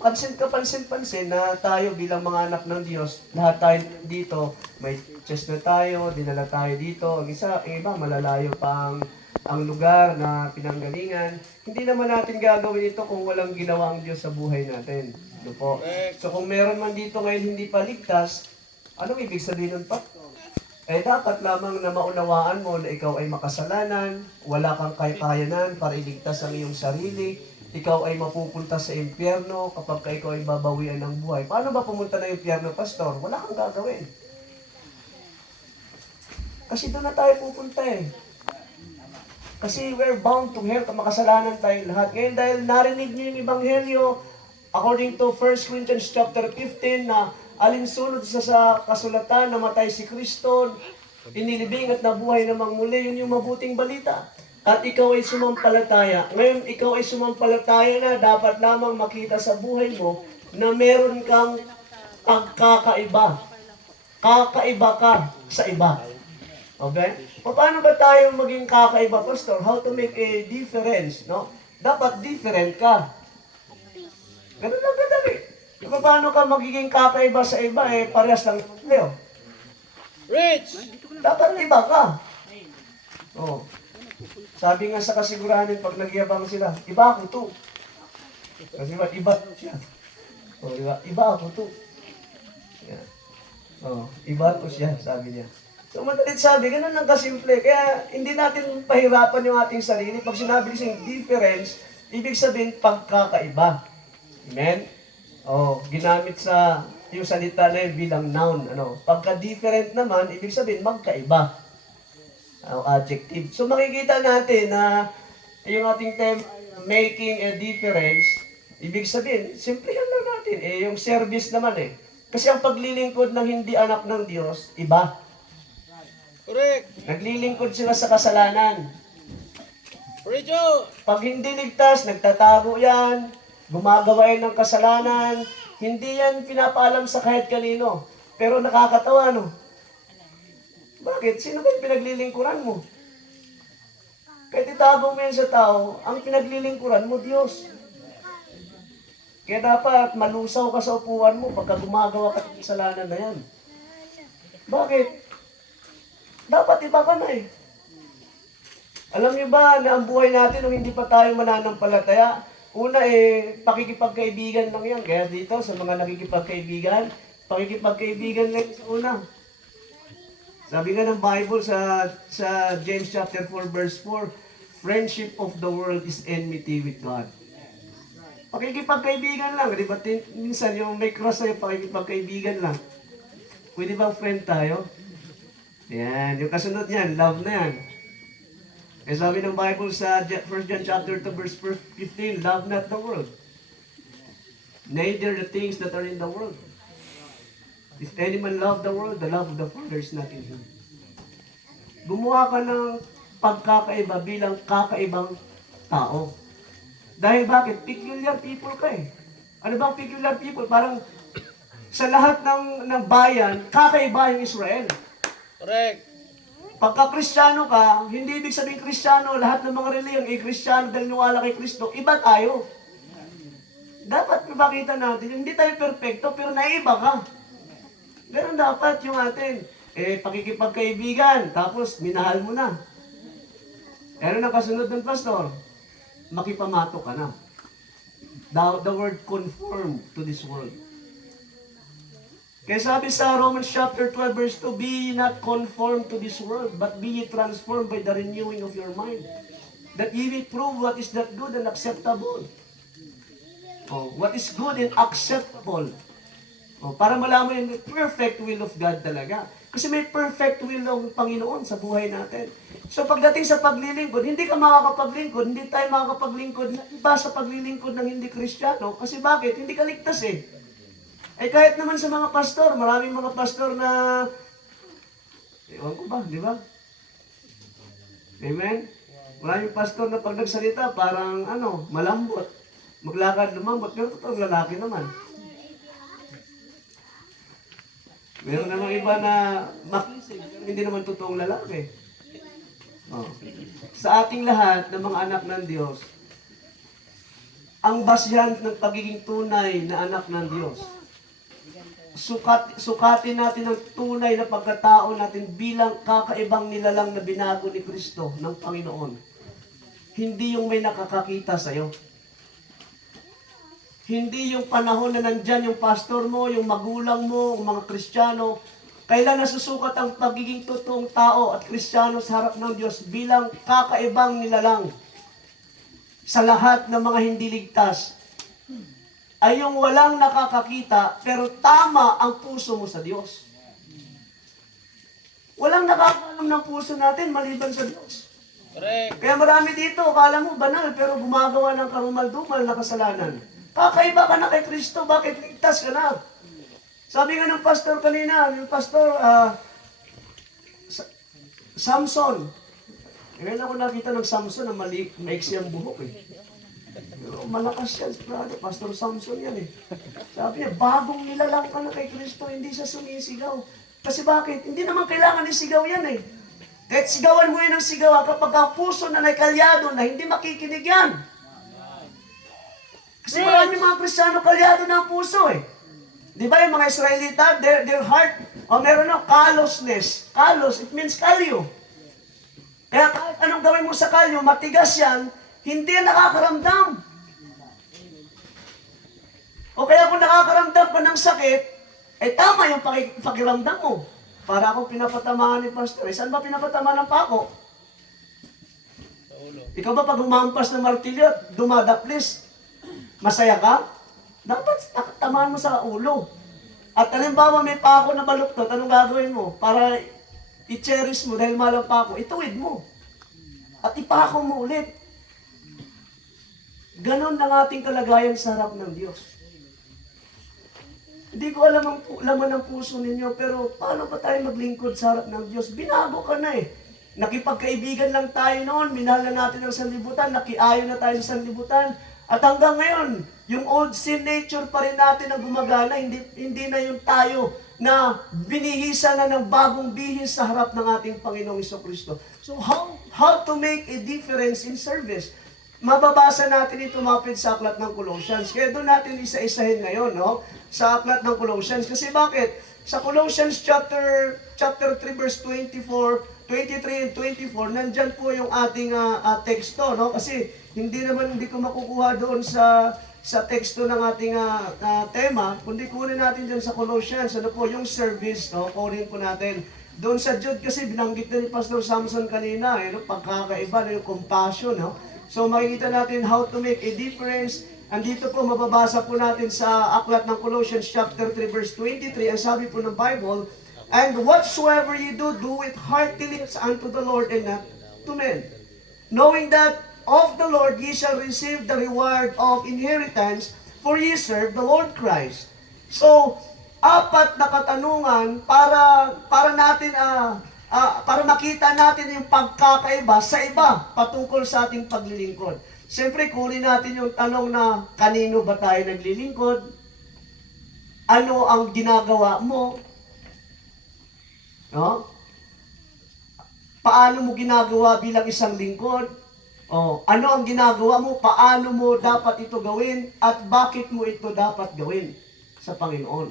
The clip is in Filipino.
Pansin na tayo bilang mga anak ng Diyos, lahat tayo dito, may church na tayo, dinala tayo dito. Ang iba, malalayo pa ang lugar na pinanggalingan. Hindi naman natin gagawin ito kung walang ginawa ang Diyos sa buhay natin. Ano po? So kung meron man dito ngayon hindi pa ligtas, anong ibig sabihin nun pa? Dapat lamang na maunawaan mo na ikaw ay makasalanan, wala kang kakayanan para iligtas ang iyong sarili, ikaw ay mapupunta sa impyerno kapag ikaw ay babawian ng buhay. Paano ba pumunta ng impyerno, pastor? Wala kang gagawin. Kasi doon na tayo pupunta eh. Kasi we're bound to hell, makasalanan tayo lahat. Ngayon dahil narinig niyo yung Ebanghelyo, according to 1 Corinthians chapter 15, na alinsunod sa kasulatan, namatay si Kristo, inilibing at nabuhay namang muli, yun yung mabuting balita. At ikaw ay sumampalataya. Ngayon, ikaw ay sumampalataya na dapat lamang makita sa buhay mo na meron kang pagkakaiba. Kakaiba ka sa iba. Okay? Paano ba tayo maging kakaiba, pastor? How to make a difference, no? Dapat different ka. Ganun lang kadali. Paano ka magiging kakaiba sa iba, parehas lang tayo. Rich! Dapat iba ka. Oh. Sabi nga sa kasigurahan, pag nagyabang sila, iba ako to. Kasi iba siya. Oh, iba ako to. Yeah. Oh, iba ko siya, sabi niya. So madalit sabi, ganun lang kasimple. Kaya hindi natin pahirapan yung ating sarili. Pag sinabi kasing difference, ibig sabihin pagkakaiba. Amen? Oh, ginamit sa yung salita na yun bilang noun. Pagka-different naman, ibig sabihin magkaiba. Adjective. So makikita natin na yung ating term, making a difference, ibig sabihin, simplihan lang natin. Yung service naman Kasi ang paglilingkod ng hindi anak ng Diyos, iba. Correct! Naglilingkod sila sa kasalanan. Richo! Pag hindi ligtas, nagtatago yan, gumagawa yan ng kasalanan, hindi yan pinapaalam sa kahit kanino. Pero nakakatawa, no? Bakit? Sino ba yung pinaglilingkuran mo? Kahit itago mo yan sa tao, ang pinaglilingkuran mo, Diyos. Kaya dapat malusaw ka sa upuan mo pagka gumagawa ka ng kasalanan na yan. Bakit? Dapat iba ka na Alam niyo ba na ang buhay natin nung hindi pa tayo mananampalataya, una pakikipagkaibigan lang yan. Kaya dito sa mga nakikipagkaibigan, pakikipagkaibigan lang sa una. Sabi nga ng Bible sa James chapter 4 verse 4, friendship of the world is enmity with God. Pakikipagkaibigan lang, di ba? Minsan yung may cross sa'yo, pakikipagkaibigan lang. Pwede bang friend tayo? Yan, yung kasunod yan, love na yan. Eh sabi ng Bible sa 1 John chapter 2 verse 15, love not the world. Neither the things that are in the world. If any man love the world, the love of the Father is not in him. Gumawa ka ng pagkakaiba bilang kakaibang tao. Dahil bakit? Peculiar people ka Ano bang peculiar people? Parang sa lahat ng bayan, kakaiba yung Israel. Correct! Pagka Kristiyano ka, hindi ibig sabihin Kristiyano, lahat ng mga reliyon Kristiyano dahil niwala kay Kristo, iba tayo. Dapat makita natin, hindi tayo perfecto, pero naiba ka. Ganun dapat yung atin. Pakikipagkaibigan, tapos minahal mo na. Ano na kasunod ng pastor? Makipamato ka na. The word conform to this world. Kaya sabi sa Romans chapter 12 verse 2, be ye not conformed to this world, but be ye transformed by the renewing of your mind, that ye may prove what is that good and acceptable. What is good and acceptable. Para malaman yung perfect will of God talaga. Kasi may perfect will ng Panginoon sa buhay natin. So pagdating sa paglilingkod, hindi ka makakapaglingkod, hindi tayo makakapaglingkod na iba sa paglilingkod ng hindi Kristiyano. Kasi bakit? Hindi ka ligtas kahit naman sa mga pastor, maraming mga pastor na, ewan ko ba, di ba? Amen? Maraming pastor na pag nagsalita, parang malambot. Maglakad lumambot, pero totoong lalaki naman. Meron namang iba na hindi naman totoong lalaki. Sa ating lahat ng mga anak ng Diyos, ang basyan ng pagiging tunay na anak ng Diyos. Sukatin natin ang tunay na pagkatao natin bilang kakaibang nilalang na binago ni Kristo ng Panginoon. Hindi yung may nakakakita sa'yo. Hindi yung panahon na nandyan yung pastor mo, yung magulang mo, yung mga Kristiyano. Kailan nasusukat ang pagiging totoong tao at Kristiyano sa harap ng Diyos bilang kakaibang nilalang sa lahat ng mga hindi ligtas ay yung walang nakakakita pero tama ang puso mo sa Diyos. Walang nakakaalam ng puso natin maliban sa Diyos. Correct. Kaya marami dito, akala mo banal pero gumagawa ng karumal-dumal na kasalanan. Kakaiba ka na kay Kristo, bakit ligtas ka na? Sabi nga ng pastor kanina, yung pastor Samson. Ngayon ako nakita ng Samson na maiksi ang buhok eh. Pero malakas yan, brother. Pastor Samson yan eh. Sabi niya, bagong nilalang ka na kay Kristo, hindi siya sumisigaw. Kasi bakit? Hindi naman kailangan isigaw yan eh. Kahit sigawan mo yan ng sigaw, kapag ang puso na nakalyado na, hindi makikinig yan. Kasi marami mga Kristiyano kalyado na ang puso eh. Di ba yung mga Israelita, their heart, meron na callousness. Callous, it means kalyo. Kaya kahit anong gawin mo sa kalyo, matigas yan, hindi yan nakakaramdam. O kaya kung nakakaramdam ka ng sakit, tama yung pakiramdam mo. Para akong pinapatamaan ni Pastor. Saan ba pinapatamaan ng pako? Sa ulo. Ikaw ba pag humampas ng martilyo, dumadaplis, masaya ka? Dapat tamaan mo sa ulo. At halimbawa may pako na baluktot, anong gagawin mo? Para i-cherish mo dahil mahal ang pako, ituwid mo. At ipako mo ulit. Ganon ang ating kalagayan sa harap ng Diyos. Hindi ko alam ang laman ng puso ninyo, pero paano ba tayo maglingkod sa harap ng Diyos? Binago ka na eh. Nakipagkaibigan lang tayo noon, minahal na natin ang sanlibutan, nakiayon na tayo sa sanlibutan. At hanggang ngayon, yung old sin nature pa rin natin ang gumagana, hindi na yung tayo na binihisa na ng bagong bihis sa harap ng ating Panginoong Jesucristo. So how to make a difference in service? Mababasa natin ito mapit sa aklat ng Colossians. Kaya doon natin isa-isahin ngayon, no? Sa aklat ng Colossians. Kasi bakit? Sa Colossians chapter 3 verse 23 and 24, nandyan po yung ating teksto, no? Kasi hindi ko makukuha doon sa teksto ng ating tema, kundi kunin natin dyan sa Colossians, ano po, yung service, no? Kunin po natin. Doon sa Jude kasi binanggit na ni Pastor Samson kanina, no? Pagkakaiba, no? Yung compassion, no? So makikita natin how to make a difference. Andito po, mababasa po natin sa aklat ng Colossians chapter 3 verse 23, ang sabi po ng Bible, and whatsoever ye do, do it heartily as unto the Lord and not to men, knowing that of the Lord ye shall receive the reward of inheritance, for ye serve the Lord Christ. So, apat na katanungan para natin para makita natin yung pagkakaiba sa iba patungkol sa ating paglilingkod. Siyempre, kunin natin yung tanong na kanino ba tayo naglilingkod? Ano ang ginagawa mo? No? Paano mo ginagawa bilang isang lingkod? Ano ang ginagawa mo? Paano mo dapat ito gawin? At bakit mo ito dapat gawin sa Panginoon?